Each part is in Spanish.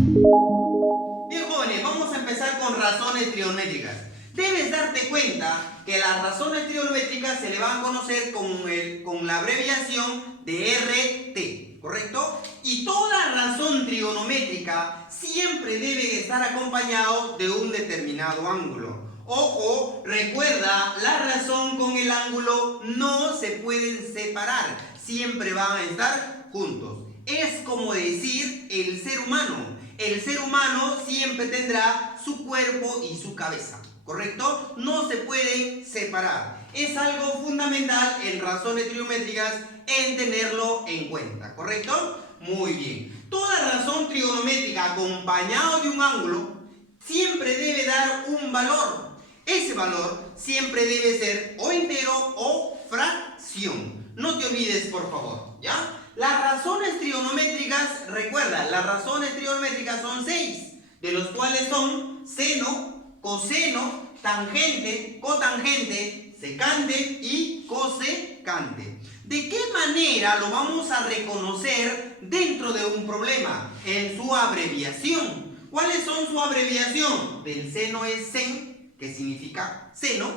Bien, jóvenes, vamos a empezar con razones trigonométricas. Debes darte cuenta que las razones trigonométricas se le van a conocer con la abreviación de RT, ¿correcto? Y toda razón trigonométrica siempre debe estar acompañado de un determinado ángulo. Ojo, recuerda, la razón con el ángulo no se pueden separar, siempre van a estar juntos. Es como decir el ser humano. El ser humano siempre tendrá su cuerpo y su cabeza, ¿correcto? No se pueden separar. Es algo fundamental en razones trigonométricas en tenerlo en cuenta, ¿correcto? Muy bien. Toda razón trigonométrica acompañado de un ángulo siempre debe dar un valor. Ese valor siempre debe ser o entero o fracción. No te olvides, por favor, ¿ya? Las razones trigonométricas, recuerda, las razones trigonométricas son 6, de los cuales son seno, coseno, tangente, cotangente, secante y cosecante. ¿De qué manera lo vamos a reconocer dentro de un problema? En su abreviación. ¿Cuáles son su abreviación? Del seno es sen, que significa seno.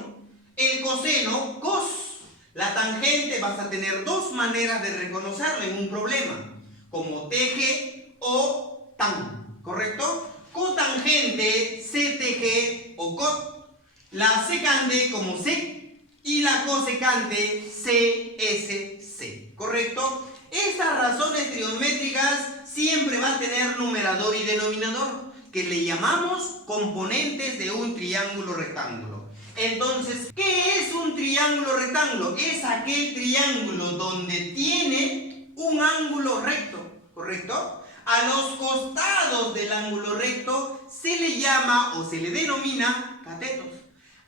El coseno, cos. La tangente vas a tener dos maneras de reconocerlo en un problema, como TG o tan, ¿correcto? Cotangente, CTG o cot. La secante como sec y la cosecante CSC, ¿correcto? Estas razones trigonométricas siempre van a tener numerador y denominador, que le llamamos componentes de un triángulo rectángulo. Entonces, ¿qué es un triángulo rectángulo? Es aquel triángulo donde tiene un ángulo recto, ¿correcto? A los costados del ángulo recto se le llama o se le denomina catetos.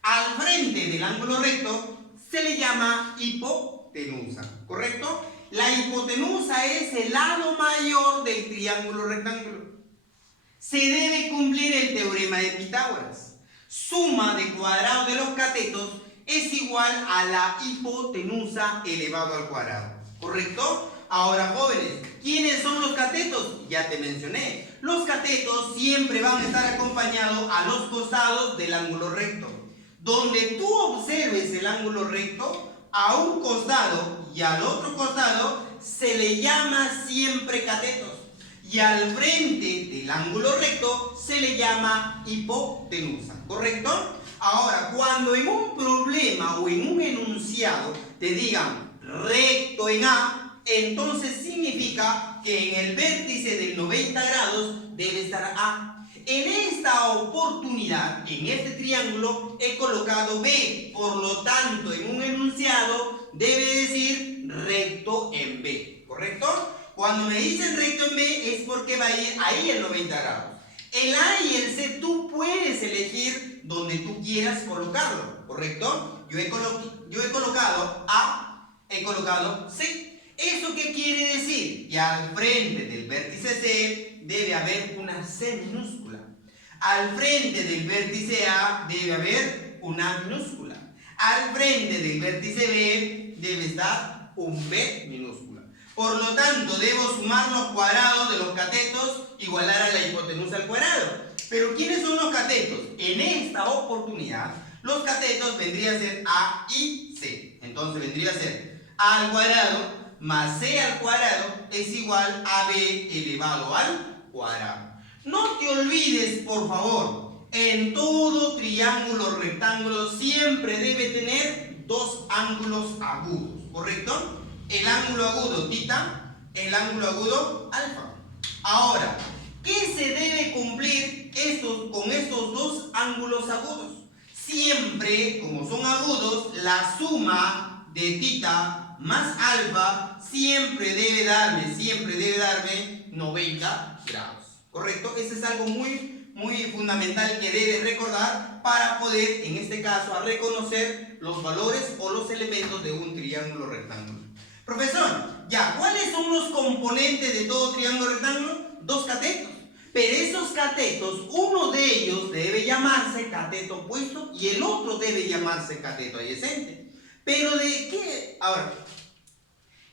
Al frente del ángulo recto se le llama hipotenusa, ¿correcto? La hipotenusa es el lado mayor del triángulo rectángulo. Se debe cumplir el teorema de Pitágoras. Suma de cuadrados de los catetos es igual a la hipotenusa elevado al cuadrado, ¿correcto? Ahora, jóvenes, ¿quiénes son los catetos? Ya te mencioné. Los catetos siempre van a estar acompañados a los costados del ángulo recto. Donde tú observes el ángulo recto, a un costado y al otro costado se le llama siempre catetos. Y al frente del ángulo recto se le llama hipotenusa, ¿correcto? Ahora, cuando en un problema o en un enunciado te digan recto en A, entonces significa que en el vértice del 90 grados debe estar A. En esta oportunidad, en este triángulo, he colocado B. Por lo tanto, en un enunciado debe decir recto en B, ¿correcto? Cuando me dicen recto en B es porque va a ir ahí el 90 grados. El A y el C tú puedes elegir donde tú quieras colocarlo, ¿correcto? Yo he colocado A, he colocado C. ¿Eso qué quiere decir? Que al frente del vértice C debe haber una C minúscula. Al frente del vértice A debe haber una minúscula. Al frente del vértice B debe estar un B minúscula. Por lo tanto, debo sumar los cuadrados de los catetos, igualar a la hipotenusa al cuadrado. Pero ¿quiénes son los catetos? En esta oportunidad, los catetos vendrían a ser A y C. Entonces vendría a ser A al cuadrado más C al cuadrado es igual a B elevado al cuadrado. No te olvides, por favor, en todo triángulo rectángulo siempre debe tener dos ángulos agudos, ¿correcto? El ángulo agudo tita, el ángulo agudo alfa. Ahora, ¿qué se debe cumplir con estos dos ángulos agudos? Siempre, como son agudos, la suma de tita más alfa siempre debe darme 90 grados, ¿correcto? Eso es algo muy fundamental que debes recordar para poder, en este caso, a reconocer los valores o los elementos de un triángulo rectángulo. Profesor, ya, ¿cuáles son los componentes de todo triángulo rectángulo? Dos catetos. Pero esos catetos, uno de ellos debe llamarse cateto opuesto y el otro debe llamarse cateto adyacente. Pero ¿de qué? Ahora,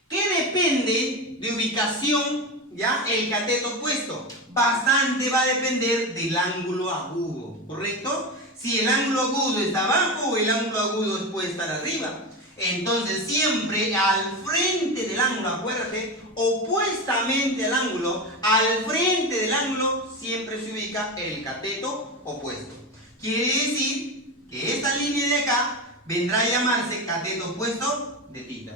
¿qué depende de ubicación ¿ya? El cateto opuesto. Bastante va a depender del ángulo agudo, ¿correcto? Si el ángulo agudo está abajo o el ángulo agudo puede estar arriba. Entonces siempre al frente del ángulo, acuérdate, opuestamente al ángulo, al frente del ángulo siempre se ubica el cateto opuesto. Quiere decir que esta línea de acá vendrá a llamarse cateto opuesto de θ.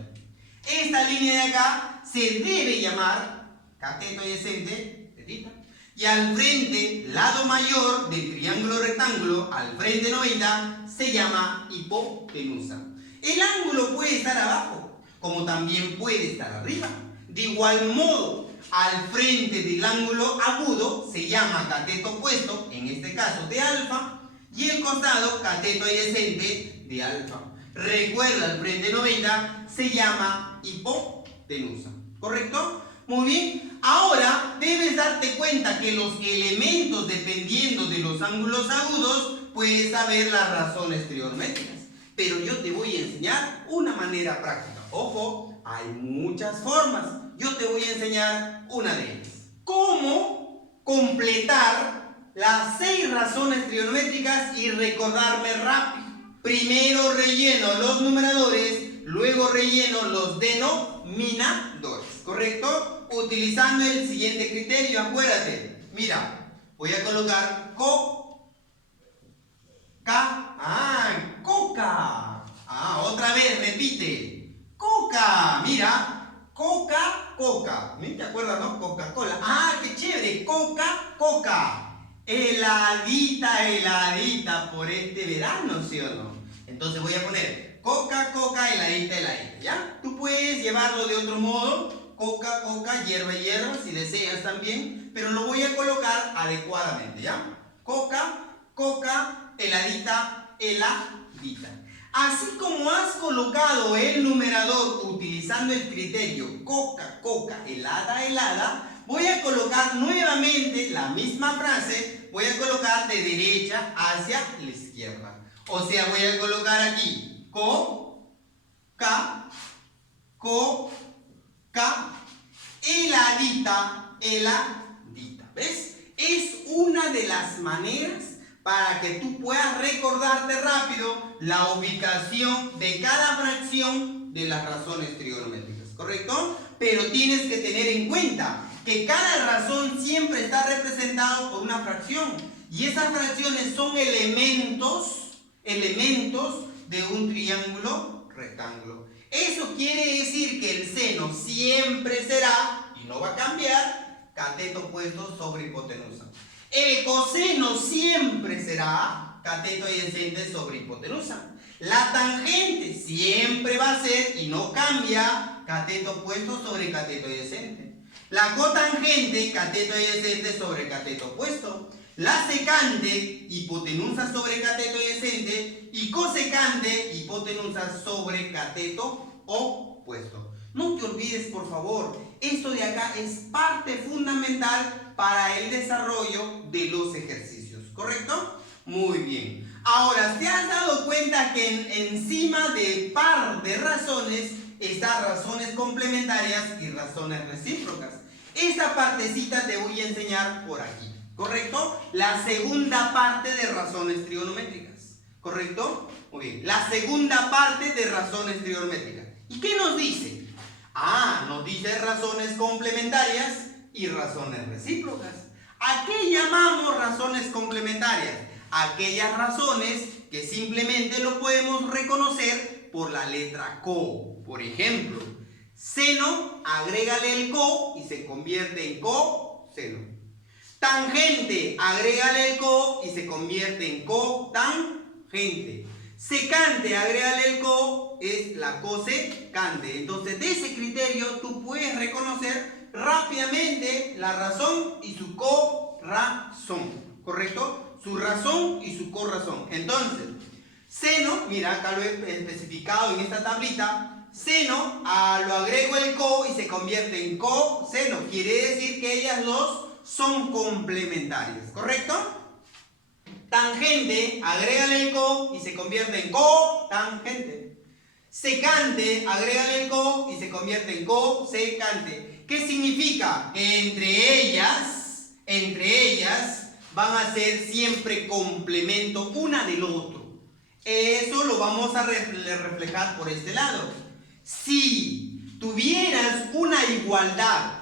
Esta línea de acá se debe llamar cateto adyacente de θ. Y al frente, lado mayor del triángulo rectángulo, al frente 90, se llama hipotenusa. El ángulo puede estar abajo, como también puede estar arriba. De igual modo, al frente del ángulo agudo se llama cateto opuesto, en este caso de alfa, y el costado cateto adyacente de alfa. Recuerda, al frente 90 se llama hipotenusa, ¿correcto? Muy bien, ahora debes darte cuenta que los elementos, dependiendo de los ángulos agudos, puedes saber las razones trigonométricas. Pero yo te voy a enseñar una manera práctica. Ojo, hay muchas formas. Yo te voy a enseñar una de ellas. ¿Cómo completar las 6 razones trigonométricas y recordarme rápido? Primero relleno los numeradores, luego relleno los denominadores, ¿correcto? Utilizando el siguiente criterio, acuérdate. Mira, voy a colocar coca. Otra vez, repite. Coca, mira. Coca. ¿Te acuerdas, no? Coca-Cola. Qué chévere. Coca. Heladita por este verano, ¿sí o no? Entonces voy a poner coca, heladita, ¿ya? Tú puedes llevarlo de otro modo. Coca, hierba, si deseas también. Pero lo voy a colocar adecuadamente, ¿ya? Coca, heladita. Así como has colocado el numerador utilizando el criterio coca, helada, voy a colocar nuevamente la misma frase, voy a colocar de derecha hacia la izquierda. O sea, voy a colocar aquí coca, heladita. ¿Ves? Es una de las maneras para que tú puedas recordarte rápido la ubicación de cada fracción de las razones trigonométricas, ¿correcto? Pero tienes que tener en cuenta que cada razón siempre está representada por una fracción y esas fracciones son elementos de un triángulo rectángulo. Eso quiere decir que el seno siempre será, y no va a cambiar, cateto opuesto sobre hipotenusa. El coseno siempre será cateto adyacente sobre hipotenusa. La tangente siempre va a ser, y no cambia, cateto opuesto sobre cateto adyacente. La cotangente, cateto adyacente sobre cateto opuesto. La secante, hipotenusa sobre cateto adyacente. Y cosecante, hipotenusa sobre cateto opuesto. No te olvides, por favor, esto de acá es parte fundamental para el desarrollo de los ejercicios, ¿correcto? Muy bien. Ahora, ¿te has dado cuenta que encima de par de razones están razones complementarias y razones recíprocas? Esta partecita te voy a enseñar por aquí, ¿correcto? La segunda parte de razones trigonométricas, ¿correcto? Muy bien. La segunda parte de razones trigonométricas. ¿Y qué nos dice? Nos dice razones complementarias y razones recíprocas. ¿A qué llamamos razones complementarias? Aquellas razones que simplemente lo podemos reconocer por la letra co. Por ejemplo, seno, agrégale el co y se convierte en coseno. Tangente, agrégale el co y se convierte en cotangente. Secante, agrégale el co, es la cosecante. Entonces, de ese criterio tú puedes reconocer rápidamente la razón y su corrazón, ¿correcto? Su razón y su corrazón. Entonces, seno, mira, acá lo he especificado en esta tablita. Seno, lo agrego el co y se convierte en coseno. Quiere decir que ellas dos son complementarias, ¿correcto? Tangente, agrégale el co y se convierte en cotangente. Secante, agrégale el co y se convierte en cosecante. ¿Qué significa? Que entre ellas van a ser siempre complemento una del otro. Eso lo vamos a reflejar por este lado. Si tuvieras una igualdad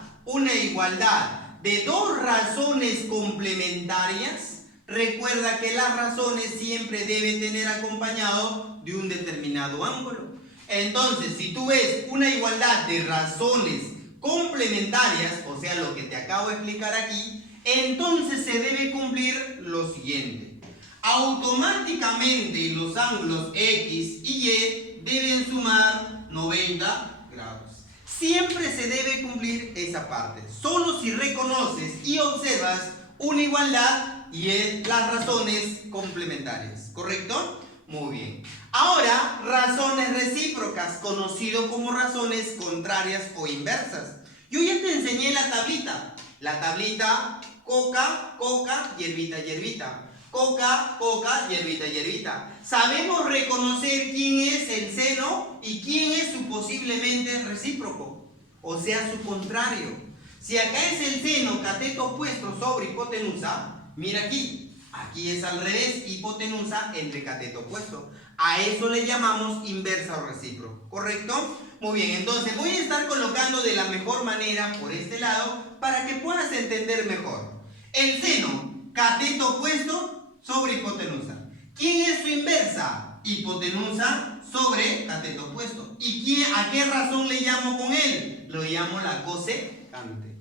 de dos razones complementarias, recuerda que las razones siempre deben tener acompañado de un determinado ángulo. Entonces, si tú ves una igualdad de razones complementarias, o sea, lo que te acabo de explicar aquí, entonces se debe cumplir lo siguiente. Automáticamente los ángulos X y Y deben sumar 90 grados. Siempre se debe cumplir esa parte. Solo si reconoces y observas una igualdad y las razones complementarias. ¿Correcto? Muy bien. Ahora, razones recíprocas, conocido como razones contrarias o inversas. Yo ya te enseñé la tablita. La tablita coca, coca, hierbita, hierbita. Coca, coca, hierbita, hierbita. Sabemos reconocer quién es el seno y quién es su posiblemente recíproco, o sea, su contrario. Si acá es el seno, cateto opuesto sobre hipotenusa, mira aquí, aquí es al revés, hipotenusa entre cateto opuesto. A eso le llamamos inversa o recíproco, ¿correcto? Muy bien, entonces voy a estar colocando de la mejor manera por este lado para que puedas entender mejor. El seno, cateto opuesto sobre hipotenusa. ¿Quién es su inversa? Hipotenusa sobre cateto opuesto. ¿Y a qué razón le llamo con él? Lo llamo la cosecante.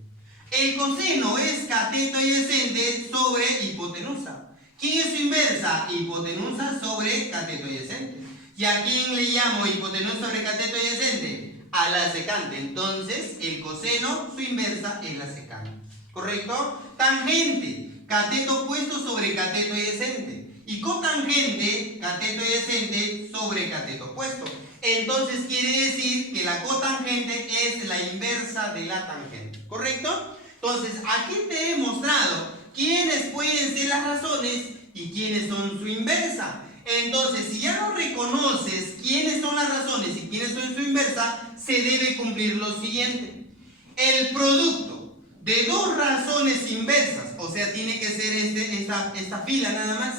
El coseno es cateto adyacente sobre hipotenusa. ¿Quién es su inversa? Hipotenusa sobre cateto adyacente. ¿Y a quién le llamo hipotenusa sobre cateto adyacente? A la secante. Entonces, el coseno, su inversa es la secante. ¿Correcto? Tangente, cateto opuesto sobre cateto adyacente. Y cotangente, cateto adyacente sobre cateto opuesto. Entonces quiere decir que la cotangente es la inversa de la tangente. ¿Correcto? Entonces, aquí te he mostrado quiénes pueden ser las razones y quiénes son su inversa. Entonces, si ya no reconoces quiénes son las razones y quiénes son su inversa, se debe cumplir lo siguiente. El producto de dos razones inversas, o sea, tiene que ser esta fila nada más,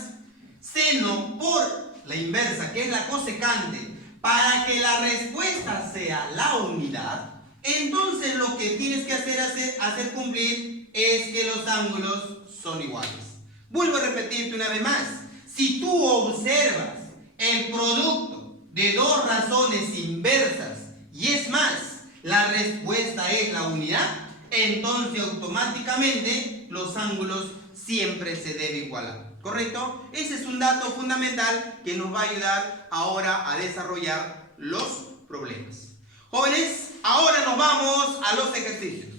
seno por la inversa, que es la cosecante, para que la respuesta sea la unidad, entonces lo que tienes que hacer cumplir es que los ángulos son iguales. Vuelvo a repetirte una vez más. Si tú observas el producto de dos razones inversas y es más, la respuesta es la unidad, entonces automáticamente los ángulos siempre se deben igualar. ¿Correcto? Ese es un dato fundamental que nos va a ayudar ahora a desarrollar los problemas. Jóvenes, ahora nos vamos a los ejercicios.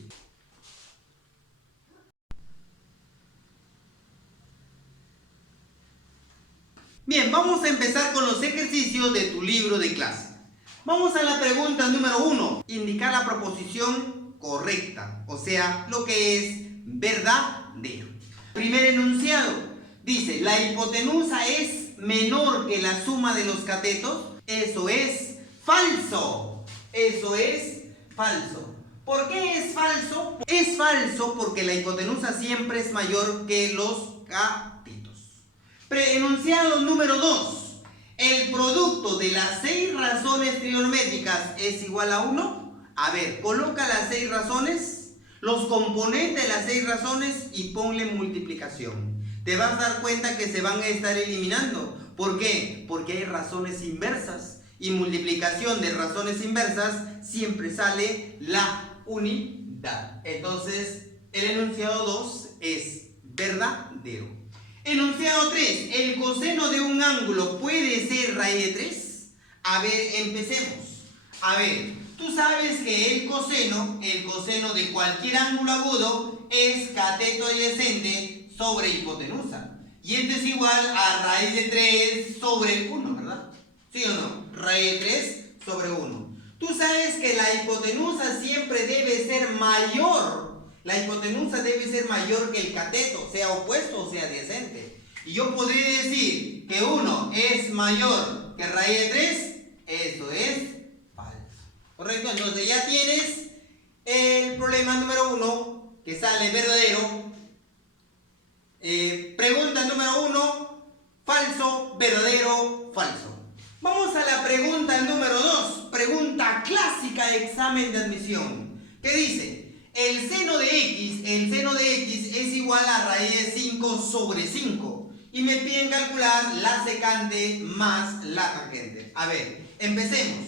Bien, vamos a empezar con los ejercicios de tu libro de clase. Vamos a la pregunta número 1. Indicar la proposición correcta, o sea, lo que es verdadero. Primer enunciado. Dice, la hipotenusa es menor que la suma de los catetos. Eso es falso. Eso es falso. ¿Por qué es falso? Es falso porque la hipotenusa siempre es mayor que los catetos. Preenunciado número 2. El producto de las 6 razones trigonométricas es igual a 1. A ver, coloca las 6 razones, los componentes de las 6 razones y ponle multiplicación. Te vas a dar cuenta que se van a estar eliminando. ¿Por qué? Porque hay razones inversas. Y multiplicación de razones inversas siempre sale la unidad. Entonces, el enunciado 2 es verdadero. Enunciado 3. ¿El coseno de un ángulo puede ser raíz de 3? A ver, empecemos. A ver, tú sabes que el coseno de cualquier ángulo agudo es cateto adyacente sobre hipotenusa. Y esto es igual a raíz de 3 sobre 1, ¿verdad? ¿Sí o no? Raíz de 3 sobre 1. Tú sabes que la hipotenusa siempre debe ser mayor. La hipotenusa debe ser mayor que el cateto, sea opuesto o sea adyacente. Y yo podría decir que 1 es mayor que raíz de 3. Eso es falso. ¿Correcto? Entonces ya tienes El problema número 1, que sale verdadero. Pregunta número 1, falso, verdadero, falso. Vamos a la pregunta número 2, pregunta clásica de examen de admisión, que dice, el seno de X es igual a raíz de 5 sobre 5. Y me piden calcular la secante más la tangente. A ver, empecemos.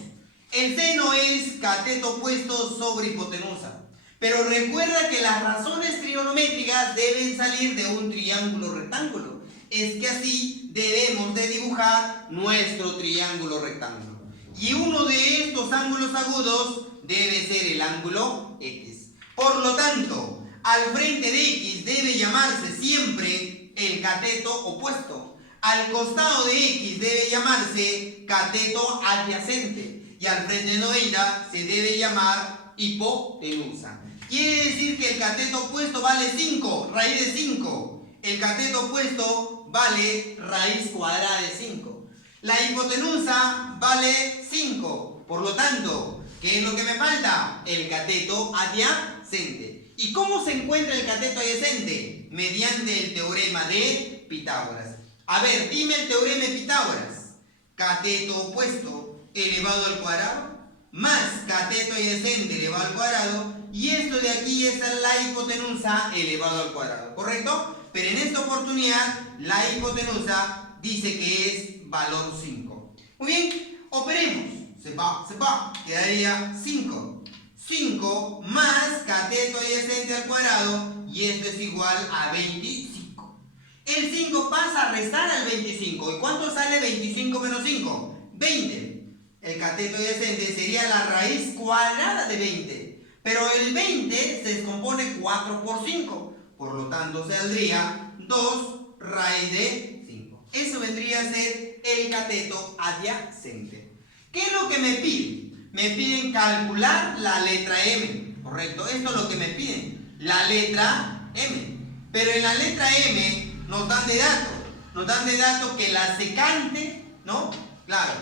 El seno es cateto opuesto sobre hipotenusa. Pero recuerda que las razones trigonométricas deben salir de un triángulo rectángulo. Es que así debemos de dibujar nuestro triángulo rectángulo. Y uno de estos ángulos agudos debe ser el ángulo X. Por lo tanto, al frente de X debe llamarse siempre el cateto opuesto. Al costado de X debe llamarse cateto adyacente. Y al frente de 90 se debe llamar hipotenusa. Quiere decir que el cateto opuesto vale 5, raíz de 5. El cateto opuesto vale raíz cuadrada de 5. La hipotenusa vale 5. Por lo tanto, ¿qué es lo que me falta? El cateto adyacente. ¿Y cómo se encuentra el cateto adyacente? Mediante el teorema de Pitágoras. A ver, dime el teorema de Pitágoras. Cateto opuesto elevado al cuadrado más cateto adyacente elevado al cuadrado, y esto de aquí es la hipotenusa elevado al cuadrado, ¿correcto? Pero en esta oportunidad la hipotenusa dice que es valor 5. Muy bien, operemos. Se va, quedaría 5. 5 más cateto adyacente al cuadrado, y esto es igual a 25. El 5 pasa a restar al 25. ¿Y cuánto sale 25 menos 5? 20. El cateto adyacente sería la raíz cuadrada de 20. Pero el 20 se descompone 4 por 5. Por lo tanto, saldría 2 raíz de 5. Eso vendría a ser el cateto adyacente. ¿Qué es lo que me piden? Me piden calcular la letra M. ¿Correcto? Esto es lo que me piden. La letra M. Pero en la letra M nos dan de dato. Nos dan de dato que la secante, ¿no? Claro.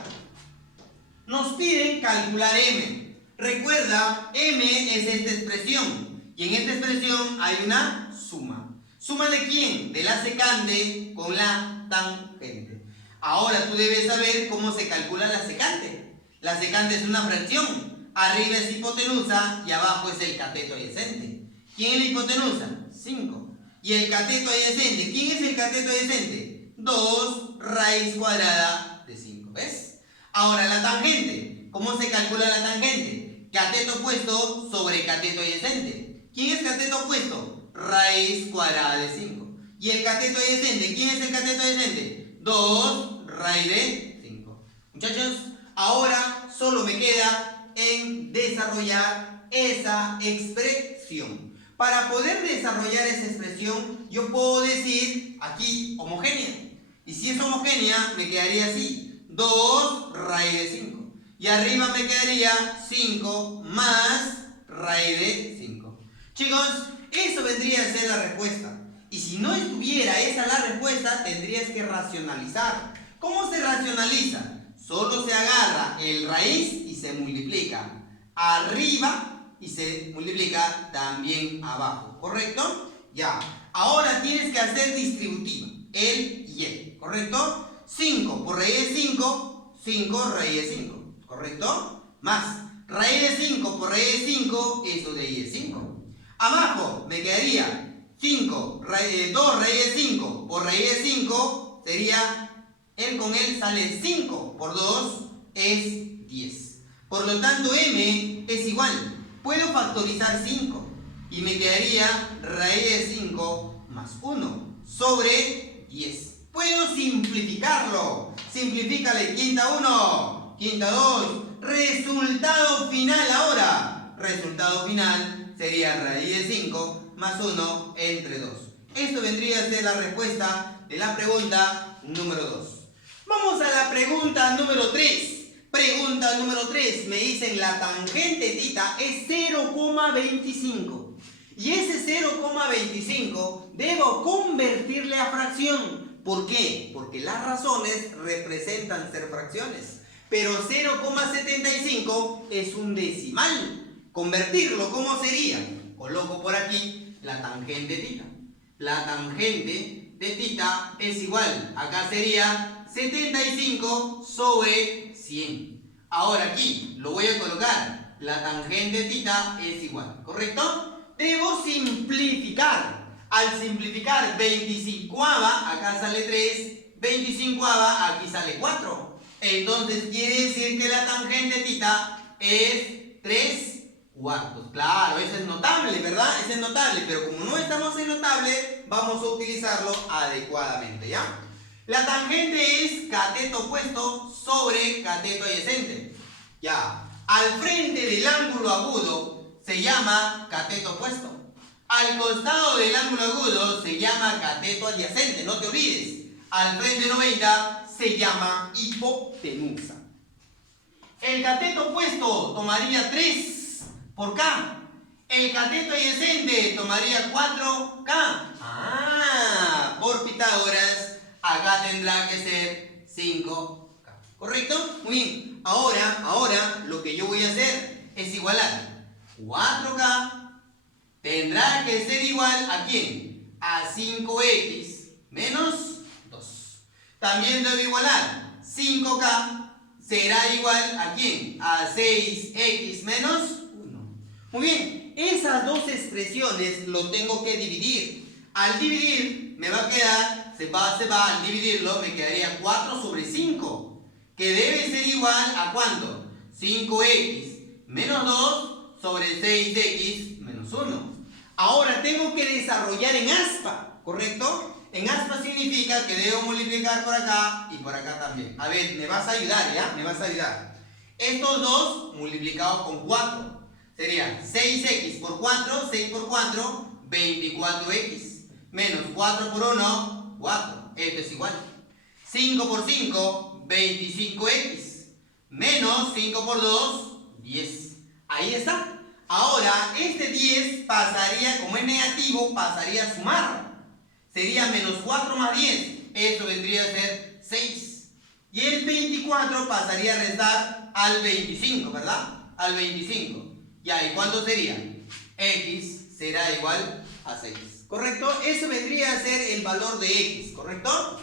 Nos piden calcular M. Recuerda, M es esta expresión. Y en esta expresión hay una suma. ¿Suma de quién? De la secante con la tangente. Ahora tú debes saber cómo se calcula la secante. La secante es una fracción. Arriba es hipotenusa y abajo es el cateto adyacente. ¿Quién es la hipotenusa? 5. Y el cateto adyacente. ¿Quién es el cateto adyacente? 2 raíz cuadrada de 5. ¿Ves? Ahora la tangente. ¿Cómo se calcula la tangente? Cateto opuesto sobre cateto adyacente. ¿Quién es cateto opuesto? Raíz cuadrada de 5. ¿Y el cateto adyacente? ¿Quién es el cateto adyacente? 2 raíz de 5. Muchachos, ahora solo me queda en desarrollar esa expresión. Para poder desarrollar esa expresión, yo puedo decir aquí homogénea. Y si es homogénea, me quedaría así. 2 raíz de 5. Y arriba me quedaría 5 más raíz de 5. Chicos, eso vendría a ser la respuesta. Y si no estuviera esa la respuesta, tendrías que racionalizar. ¿Cómo se racionaliza? Solo se agarra el raíz y se multiplica arriba y se multiplica también abajo. ¿Correcto? Ya. Ahora tienes que hacer distributiva. El y el. ¿Correcto? 5 por raíz de 5, 5 raíz de 5, ¿correcto? Más raíz de 5 por raíz de 5, eso de ahí es 5. Abajo me quedaría 2 raíz de 5 por raíz de 5, sería, él con él sale 5 por 2 es 10. Por lo tanto, M es igual, puedo factorizar 5 y me quedaría raíz de 5 más 1 sobre 10. Puedo simplificarlo. Simplifícale. Quinta 1, quinta 2. Resultado final ahora. Resultado final sería raíz de 5 más 1 entre 2. Esto vendría a ser la respuesta de la pregunta número 2. Vamos a la pregunta número 3. Pregunta número 3. Me dicen la tangente θ es 0,25. Y ese 0,25 debo convertirle a fracción. ¿Por qué? Porque las razones representan ser fracciones. Pero 0,75 es un decimal. convertirlo, ¿cómo sería? Coloco por aquí la tangente θ. La tangente de θ es igual, acá sería 75 sobre 100. Ahora aquí lo voy a colocar, la tangente de θ es igual, ¿correcto? Debo simplificar. Al simplificar 25ava, acá sale 3, 25ava, aquí sale 4. Entonces quiere decir que la tangente de θ es 3/4. Claro, eso es notable, ¿verdad? Eso es notable, pero como no estamos en notable, vamos a utilizarlo adecuadamente, ¿ya? La tangente es cateto opuesto sobre cateto adyacente. Ya, al frente del ángulo agudo se llama cateto opuesto. Al costado del ángulo agudo se llama cateto adyacente, no te olvides. Al frente 90 se llama hipotenusa. El cateto opuesto tomaría 3 por K. El cateto adyacente tomaría 4K. Por Pitágoras, acá tendrá que ser 5K. ¿Correcto? Muy bien. Ahora lo que yo voy a hacer es igualar 4K. Tendrá que ser igual ¿a quién? A 5x menos 2. También debo igualar 5k será igual ¿a quién? A 6x menos 1. Muy bien, esas dos expresiones lo tengo que dividir. Al dividir me va a quedar, se va, al dividirlo me quedaría 4 sobre 5. Que debe ser igual ¿a cuánto? 5x menos 2 sobre 6x menos 1. Ahora tengo que desarrollar en aspa, ¿correcto? En aspa significa que debo multiplicar por acá y por acá también. A ver, me vas a ayudar, ¿ya? Me vas a ayudar. Estos dos multiplicados con 4. Sería 6x por 4, 6 por 4, 24x. Menos 4 por 1, 4. Esto es igual. 5 por 5, 25x. Menos 5 por 2, 10. Ahí está. Ahora, este 10 pasaría, como es negativo, pasaría a sumar. Sería menos 4 más 10. Esto vendría a ser 6. Y el 24 pasaría a restar al 25, ¿verdad? Al 25. Ya, ¿y cuánto sería? X será igual a 6. ¿Correcto? Eso vendría a ser el valor de X, ¿correcto?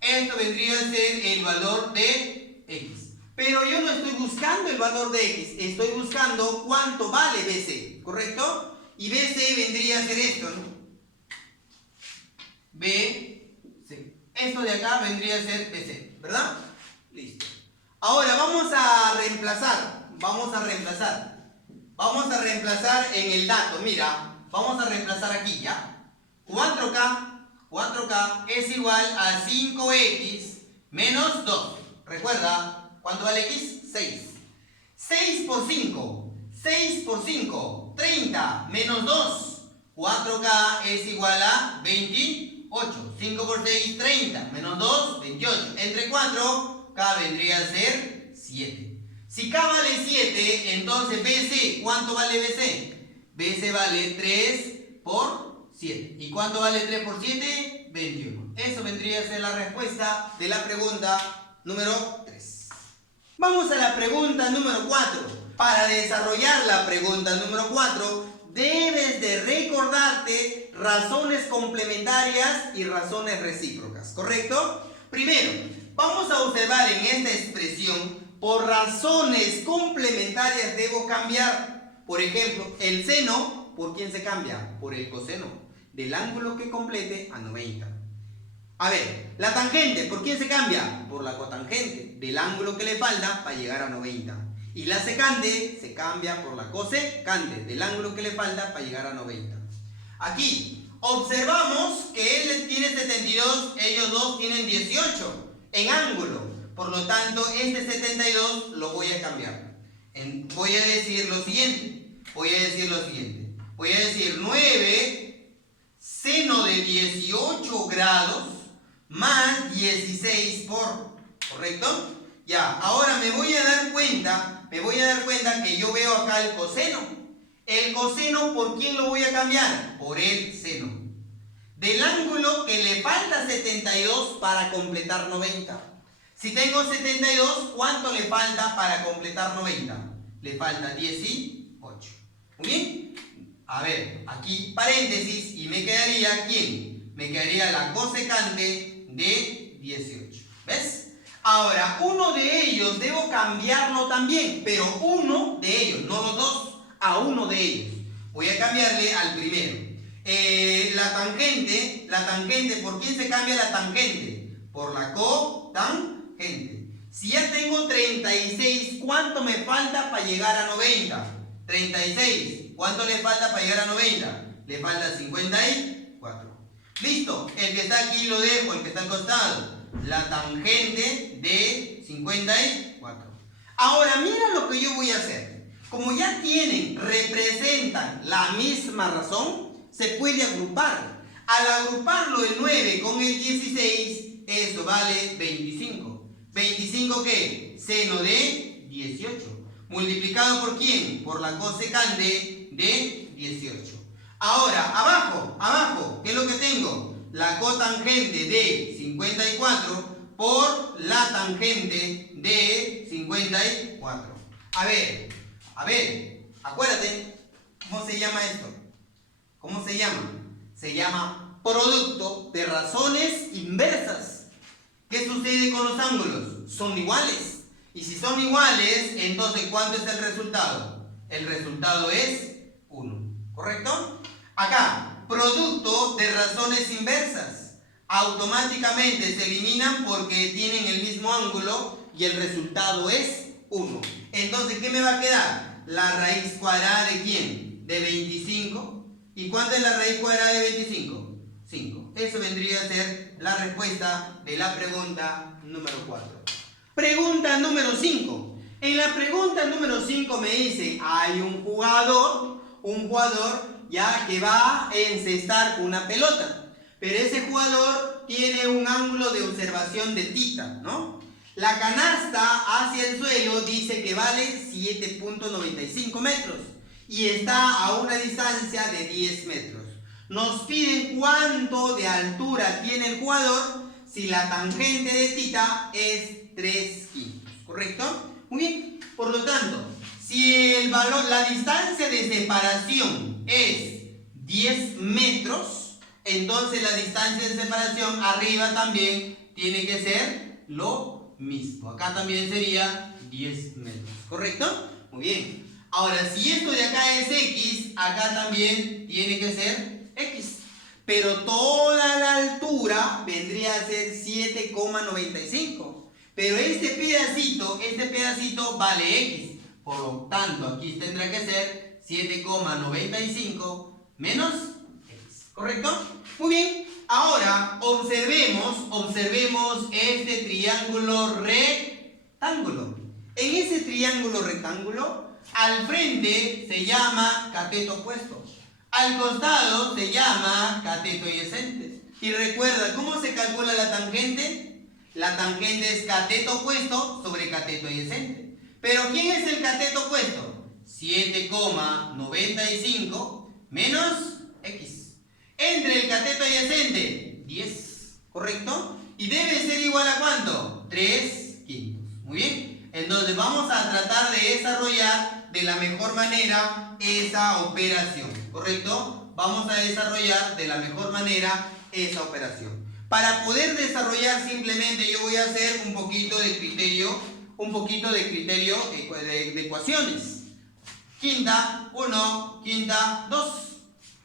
Esto vendría a ser el valor de X. Pero yo no estoy buscando el valor de X, estoy buscando cuánto vale BC, ¿correcto? Y BC vendría a ser esto, ¿no? BC. Esto de acá vendría a ser BC, ¿verdad? Listo. Ahora vamos a reemplazar. Vamos a reemplazar en el dato, mira. Vamos a reemplazar aquí, ¿ya? 4K es igual a 5x menos 2. Recuerda. ¿Cuánto vale X? 6. 6 por 5. 6 por 5. 30 menos 2. 4K es igual a 28. 5 por 6, 30. Menos 2, 28. Entre 4, K vendría a ser 7. Si K vale 7, entonces BC, ¿cuánto vale BC? BC vale 3 por 7. ¿Y cuánto vale 3 por 7? 21. Eso vendría a ser la respuesta de la pregunta número 3. Vamos a la pregunta número 4. Para desarrollar la pregunta número 4, debes de recordarte razones complementarias y razones recíprocas, ¿correcto? Primero, vamos a observar en esta expresión, por razones complementarias debo cambiar. Por ejemplo, el seno, ¿por quién se cambia? Por el coseno del ángulo que complete a 90. A ver, la tangente, ¿por quién se cambia? Por la cotangente del ángulo que le falta para llegar a 90. Y la secante se cambia por la cosecante del ángulo que le falta para llegar a 90. Aquí, observamos que él tiene 72, ellos dos tienen 18 en ángulo. Por lo tanto, este 72 lo voy a cambiar. Voy a decir lo siguiente. Voy a decir 9 seno de 18 grados más 16 por, ¿correcto? Ya, ahora me voy a dar cuenta que yo veo acá el coseno. El coseno, ¿por quién lo voy a cambiar? Por el seno. Del ángulo que le falta 72 para completar 90. Si tengo 72, ¿cuánto le falta para completar 90? Le falta 18. Muy bien. A ver, aquí paréntesis y me quedaría ¿quién? Me quedaría la cosecante de 18. ¿Ves? Ahora, uno de ellos debo cambiarlo también, pero uno de ellos, no los dos, a uno de ellos. Voy a cambiarle al primero. La tangente, ¿por quién se cambia la tangente? Por la cotangente. Si ya tengo 36, ¿cuánto me falta para llegar a 90? 36, ¿cuánto le falta para llegar a 90? Le falta 54. Listo, el que está aquí lo dejo, el que está al costado. La tangente de 54. Ahora, mira lo que yo voy a hacer. Como ya representan la misma razón, se puede agrupar. Al agruparlo el 9 con el 16, eso vale 25. ¿25 qué? Seno de 18. ¿Multiplicado por quién? Por la cosecante de 18. Ahora, abajo, ¿qué es lo que tengo? La cotangente de 54 por la tangente de 54. A ver, acuérdate, ¿cómo se llama esto? ¿Cómo se llama? Se llama producto de razones inversas. ¿Qué sucede con los ángulos? Son iguales. Y si son iguales, entonces ¿cuánto es el resultado? El resultado es 1. ¿Correcto? Acá, producto de razones inversas. Automáticamente se eliminan porque tienen el mismo ángulo y el resultado es 1. Entonces, ¿qué me va a quedar? La raíz cuadrada de ¿quién? De 25. ¿Y cuánto es la raíz cuadrada de 25? 5. Eso vendría a ser la respuesta de la pregunta número 4. Pregunta número 5. En la pregunta número 5 me dice, hay un jugador ya que va a encestar con una pelota. Pero ese jugador tiene un ángulo de observación de θ, ¿no? La canasta hacia el suelo dice que vale 7.95 metros y está a una distancia de 10 metros. Nos piden cuánto de altura tiene el jugador si la tangente de θ es 3/5, ¿correcto? Muy bien, por lo tanto, si la distancia de separación es 10 metros, entonces la distancia de separación arriba también tiene que ser lo mismo. Acá también sería 10 metros, ¿correcto? Muy bien. Ahora, si esto de acá es X, acá también tiene que ser X. Pero toda la altura vendría a ser 7,95. Pero este pedacito vale X. Por lo tanto, aquí tendrá que ser 7,95 menos X. ¿Correcto? Muy bien. Ahora, observemos este triángulo rectángulo. En ese triángulo rectángulo, al frente se llama cateto opuesto. Al costado se llama cateto adyacente. Y recuerda, ¿cómo se calcula la tangente? La tangente es cateto opuesto sobre cateto adyacente. Pero ¿quién es el cateto opuesto? 7,95 menos X. Entre el cateto adyacente, 10. ¿Correcto? Y debe ser igual a ¿cuánto? 3/5. Muy bien. Entonces vamos a tratar de desarrollar de la mejor manera esa operación. ¿Correcto? Vamos a desarrollar de la mejor manera esa operación. Para poder desarrollar simplemente yo voy a hacer un poquito de criterio de ecuaciones. Quinta, 1, quinta, 2.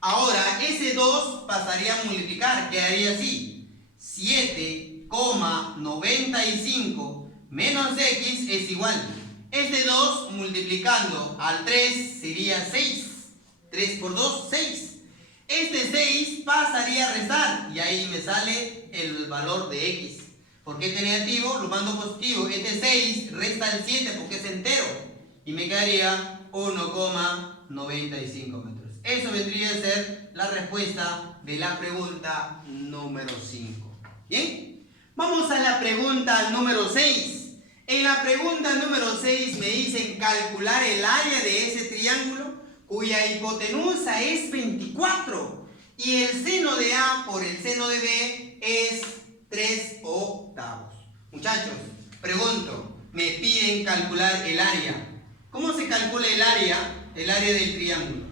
Ahora, ese 2 pasaría a multiplicar, quedaría así. 7,95 menos X es igual. Este 2 multiplicando al 3 sería 6. 3 por 2, 6. Este 6 pasaría a restar y ahí me sale el valor de X. Porque este negativo lo mando positivo. Este 6 resta el 7 porque es entero. Y me quedaría 1,95 metros. Eso vendría a ser la respuesta de la pregunta número 5. ¿Bien? Vamos a la pregunta número 6. En la pregunta número 6 me dicen calcular el área de ese triángulo cuya hipotenusa es 24 y el seno de A por el seno de B es 3/8. Muchachos, pregunto, me piden calcular el área. ¿Cómo se calcula el área del triángulo?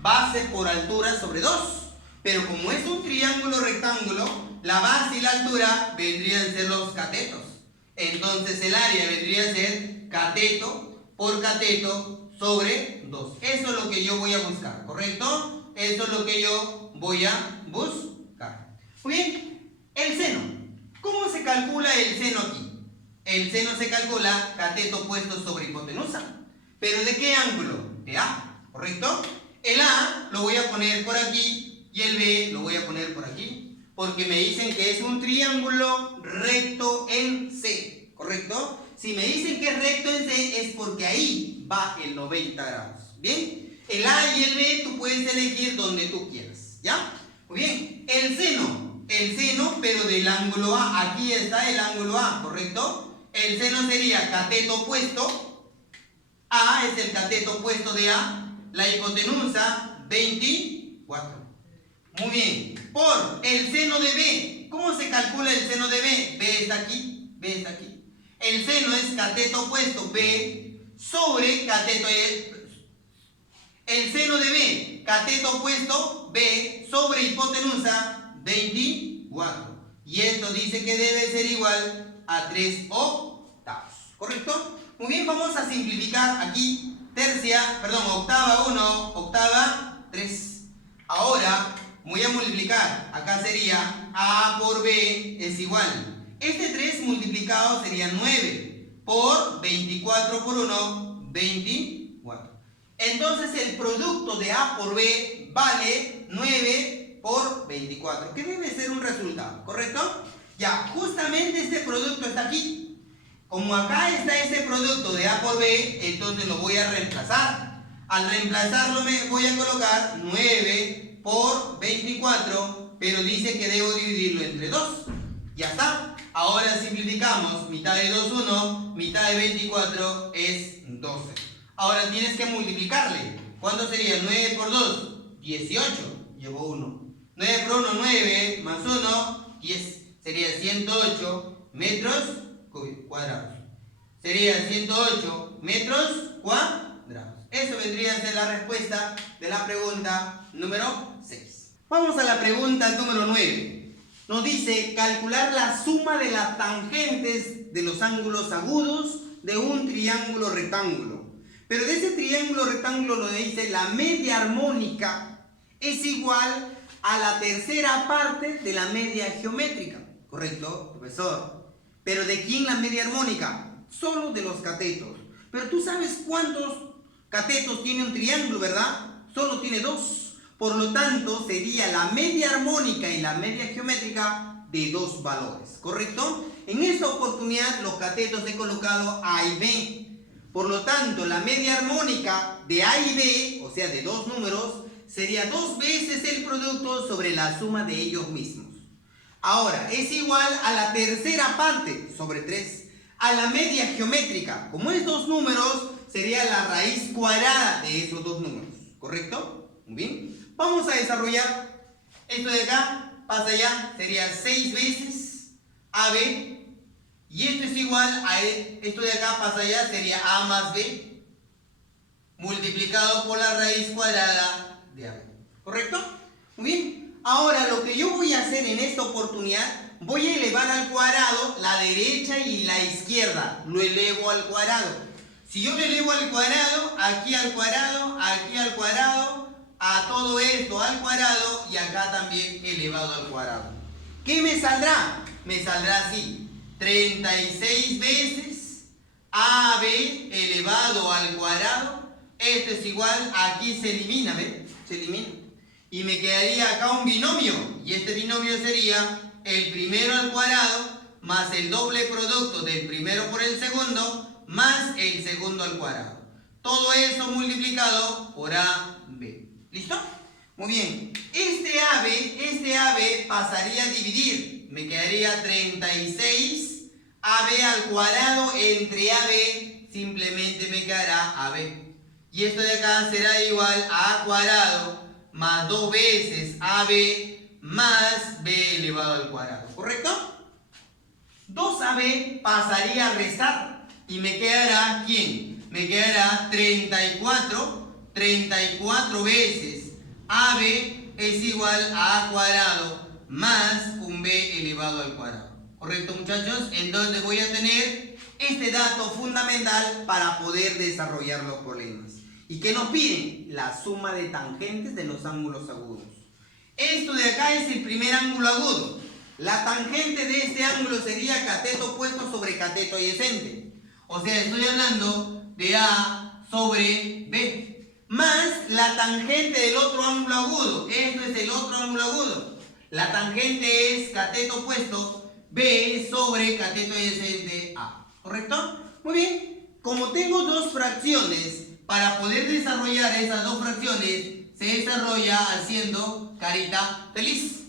base por altura sobre 2. Pero como es un triángulo rectángulo, la base y la altura vendrían a ser los catetos. Entonces el área vendría a ser cateto por cateto sobre 2. Eso es lo que yo voy a buscar, ¿correcto? Eso es lo que yo voy a buscar. Muy bien, el seno. ¿Cómo se calcula el seno aquí? El seno se calcula cateto opuesto sobre hipotenusa. ¿Pero de qué ángulo? De A, ¿correcto? El A lo voy a poner por aquí y el B lo voy a poner por aquí, porque me dicen que es un triángulo recto en C, ¿correcto? Si me dicen que es recto en C es porque ahí va el 90 grados, ¿bien? El A y el B tú puedes elegir donde tú quieras, ¿ya? Muy bien, el seno, pero del ángulo A, aquí está el ángulo A, ¿correcto? El seno sería cateto opuesto, A es el cateto opuesto de A, la hipotenusa 24. Muy bien, por el seno de B. ¿Cómo se calcula el seno de B? B está aquí, B está aquí. El seno es cateto opuesto B sobre cateto. El seno de B, cateto opuesto B sobre hipotenusa 24. Y esto dice que debe ser igual a 3 octavos, ¿correcto? Muy bien, vamos a simplificar aquí. Octava 1, octava 3. Ahora voy a multiplicar. Acá sería A por B es igual. Este 3 multiplicado sería 9 por 24 por 1, 24. Entonces el producto de A por B vale 9 por 24, que debe ser un resultado, ¿correcto? Ya, justamente este producto está aquí. Como acá está este producto de A por B, entonces lo voy a reemplazar. Al reemplazarlo me voy a colocar 9 por 24, pero dice que debo dividirlo entre 2. Ya está. Ahora simplificamos. Mitad de 2, 1. Mitad de 24 es 12. Ahora tienes que multiplicarle. ¿Cuánto sería? 9 por 2, 18. Llevo 1. 9 por 1, 9. Más 1, 10. Sería 108 metros cuadrados. Sería 108 metros cuadrados. Eso vendría a ser la respuesta de la pregunta número 6. Vamos a la pregunta número 9. Nos dice calcular la suma de las tangentes de los ángulos agudos de un triángulo rectángulo. Pero de ese triángulo rectángulo lo dice la media armónica es igual a la tercera parte de la media geométrica. ¿Correcto, profesor? ¿Pero de quién la media armónica? Solo de los catetos. Pero tú sabes cuántos catetos tiene un triángulo, ¿verdad? Solo tiene 2. Por lo tanto, sería la media armónica y la media geométrica de 2 valores, ¿correcto? En esta oportunidad los catetos he colocado A y B. Por lo tanto, la media armónica de A y B, o sea, de 2 números, sería 2 veces el producto sobre la suma de ellos mismos. Ahora, es igual a la tercera parte sobre 3. A la media geométrica, como es 2 números, sería la raíz cuadrada de esos 2 números, ¿correcto? Muy bien. Vamos a desarrollar esto de acá, pasa allá, sería 6 veces AB. Y esto es igual a esto de acá, pasa allá, sería A más B, multiplicado por la raíz cuadrada de AB, ¿correcto? Muy bien. Ahora lo que yo voy a hacer en esta oportunidad, voy a elevar al cuadrado la derecha y la izquierda. Lo elevo al cuadrado. Si yo lo elevo al cuadrado, aquí al cuadrado, aquí al cuadrado, a todo esto al cuadrado y acá también elevado al cuadrado. ¿Qué me saldrá? Me saldrá así. 36 veces AB elevado al cuadrado. Esto es igual, aquí se elimina, ¿ven? Se elimina. Y me quedaría acá un binomio. Y este binomio sería el primero al cuadrado más el doble producto del primero por el segundo más el segundo al cuadrado. Todo eso multiplicado por AB. ¿Listo? Muy bien. Este AB pasaría a dividir. Me quedaría 36 AB al cuadrado entre AB. Simplemente me quedará AB. Y esto de acá será igual a A cuadrado más 2 veces AB más B elevado al cuadrado. ¿Correcto? 2AB pasaría a restar. Y me quedará, ¿quién? Me quedará 34 veces AB es igual a A cuadrado más un B elevado al cuadrado. ¿Correcto, muchachos? Entonces voy a tener este dato fundamental para poder desarrollar los problemas. ¿Y qué nos piden? La suma de tangentes de los ángulos agudos. Esto de acá es el primer ángulo agudo. La tangente de este ángulo sería cateto opuesto sobre cateto adyacente. O sea, estoy hablando de A sobre B. Más la tangente del otro ángulo agudo. Esto es el otro ángulo agudo. La tangente es cateto opuesto B sobre cateto adyacente A. ¿Correcto? Muy bien. Como tengo dos fracciones, para poder desarrollar esas dos fracciones, se desarrolla haciendo carita feliz.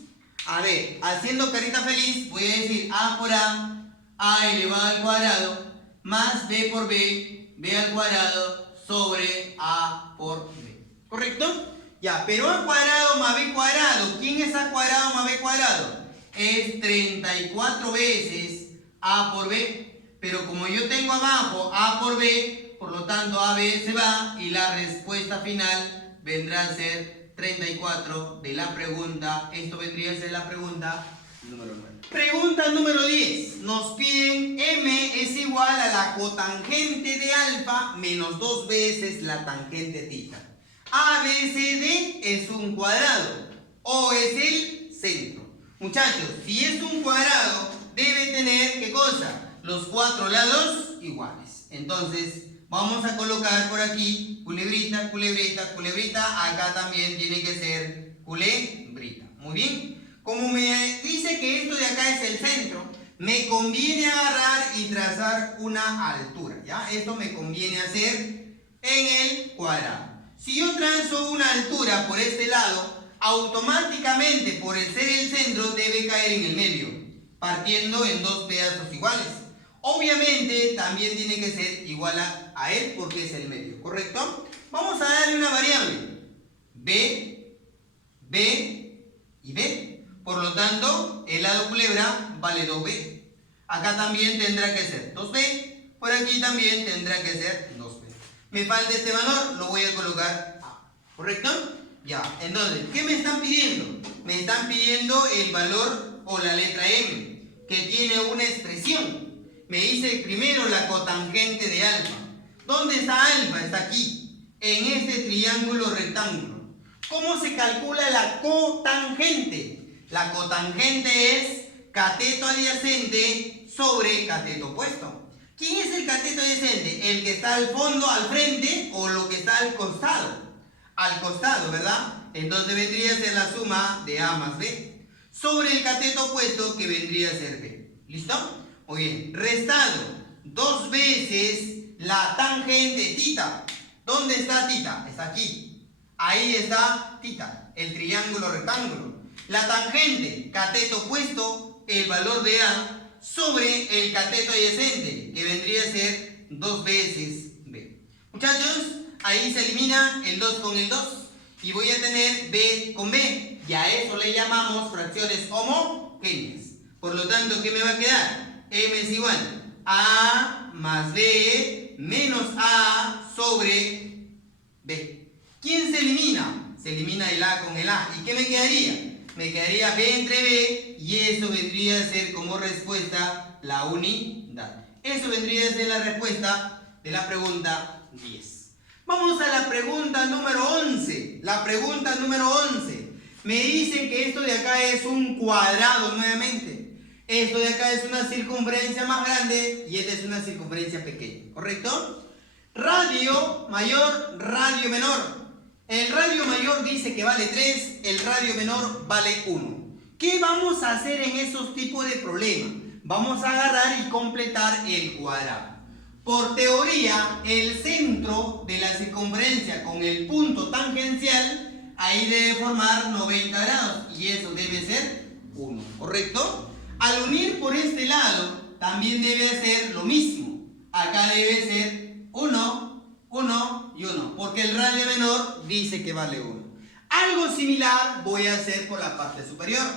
A ver, haciendo carita feliz, voy a decir A por A elevado al cuadrado, más B por B, B al cuadrado, sobre A por B. ¿Correcto? Ya, pero A cuadrado más B cuadrado, ¿quién es A cuadrado más B cuadrado? Es 34 veces A por B, pero como yo tengo abajo A por B, por lo tanto AB se va y la respuesta final vendrá a ser 34 de la pregunta. Esto vendría a ser la pregunta número 9. Pregunta número 10. Nos piden M es igual a la cotangente de alfa menos 2 veces la tangente tita. ABCD es un cuadrado. O es el centro. Muchachos, si es un cuadrado, debe tener, ¿qué cosa? Los cuatro lados iguales. Entonces, vamos a colocar por aquí culebrita, culebrita, culebrita. Acá también tiene que ser culebrita. Muy bien. Como me dice que esto de acá es el centro, me conviene agarrar y trazar una altura. ¿Ya? Esto me conviene hacer en el cuadrado. Si yo trazo una altura por este lado, automáticamente por el ser el centro debe caer en el medio, partiendo en dos pedazos iguales. Obviamente también tiene que ser igual a él porque es el medio, ¿correcto? Vamos a darle una variable, B, B y B. Por lo tanto, el lado culebra vale 2B. Acá también tendrá que ser 2B, por aquí también tendrá que ser 2B. Me falta este valor, lo voy a colocar A, ¿correcto? Ya, entonces, ¿qué me están pidiendo? Me están pidiendo el valor o la letra M, que tiene una expresión. Me dice primero la cotangente de alfa. ¿Dónde está alfa? Está aquí, en este triángulo rectángulo. ¿Cómo se calcula la cotangente? La cotangente es cateto adyacente sobre cateto opuesto. ¿Quién es el cateto adyacente? ¿El que está al fondo, al frente, o lo que está al costado? Al costado, ¿verdad? Entonces vendría a ser la suma de A más B sobre el cateto opuesto, que vendría a ser B. ¿Listo? Muy bien, restado 2 veces la tangente tita. ¿Dónde está tita? Está aquí. Ahí está tita, el triángulo rectángulo. La tangente, cateto opuesto, el valor de A, sobre el cateto adyacente, que vendría a ser 2 veces B. Muchachos, ahí se elimina el 2 con el 2 y voy a tener B con B. Y a eso le llamamos fracciones homogéneas. Por lo tanto, ¿qué me va a quedar? M es igual a más B menos A sobre B. ¿Quién se elimina? Se elimina el A con el A. ¿Y qué me quedaría? Me quedaría B entre B y eso vendría a ser como respuesta la unidad. Eso vendría a ser la respuesta de la pregunta 10. Vamos a la pregunta número 11. La pregunta número 11. Me dicen que esto de acá es un cuadrado nuevamente. Esto de acá es una circunferencia más grande y esta es una circunferencia pequeña, ¿correcto? Radio mayor, radio menor. El radio mayor dice que vale 3, el radio menor vale 1. ¿Qué vamos a hacer en esos tipos de problemas? Vamos a agarrar y completar el cuadrado. Por teoría, el centro de la circunferencia con el punto tangencial, ahí debe formar 90 grados y eso debe ser 1, ¿correcto? Al unir por este lado, también debe hacer lo mismo. Acá debe ser 1, 1 y 1, porque el radio menor dice que vale 1. Algo similar voy a hacer por la parte superior.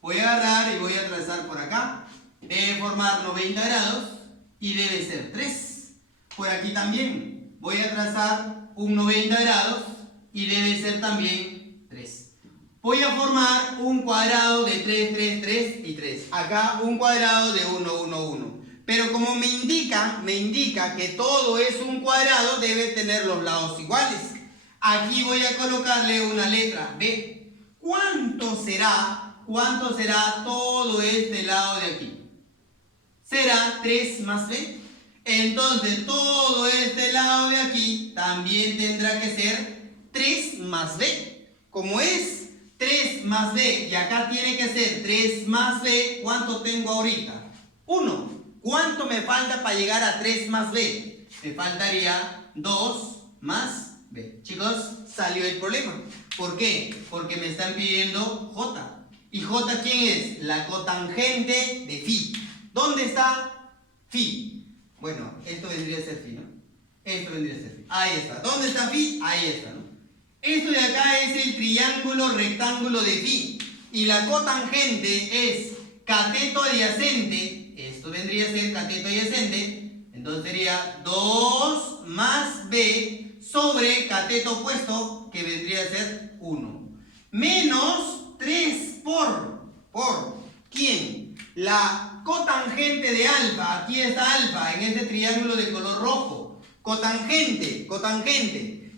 Voy a agarrar y voy a trazar por acá. Debe formar 90 grados y debe ser 3. Por aquí también voy a trazar un 90 grados y debe ser también 3. voy a formar un cuadrado de 3, 3, 3 y 3. Acá un cuadrado de 1, 1, 1. Pero como me indica que todo es un cuadrado, debe tener los lados iguales. Aquí voy a colocarle una letra B. ¿Cuánto será todo este lado de aquí? Será 3 más B. Entonces todo este lado de aquí también tendrá que ser 3 más B. Como es 3 más B y acá tiene que ser 3 más B, ¿cuánto tengo ahorita? 1. ¿Cuánto me falta para llegar a 3 más B? Me faltaría 2 más B. Chicos, salió el problema. ¿Por qué? Porque me están pidiendo J. ¿Y J quién es? La cotangente de phi. ¿Dónde está phi? Bueno, esto vendría a ser phi, ¿no? Esto vendría a ser phi. Ahí está. ¿Dónde está phi? Ahí está, ¿no? Esto de acá es el triángulo rectángulo de phi. Y la cotangente es cateto adyacente. Esto vendría a ser cateto adyacente. Entonces sería 2 más B sobre cateto opuesto, que vendría a ser 1. Menos 3 por ¿quién? La cotangente de alfa. Aquí está alfa en este triángulo de color rojo. Cotangente.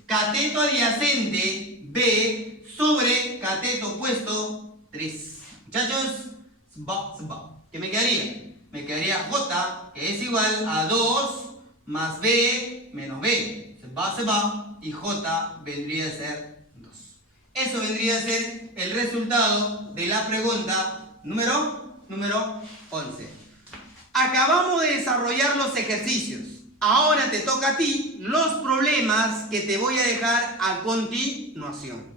Cateto adyacente B sobre cateto opuesto 3. Muchachos, ¿qué me quedaría? Me quedaría J, que es igual a 2 más B menos B. Se va y J vendría a ser 2. Eso vendría a ser el resultado de la pregunta número 11. Acabamos de desarrollar los ejercicios. Ahora te toca a ti los problemas que te voy a dejar a continuación.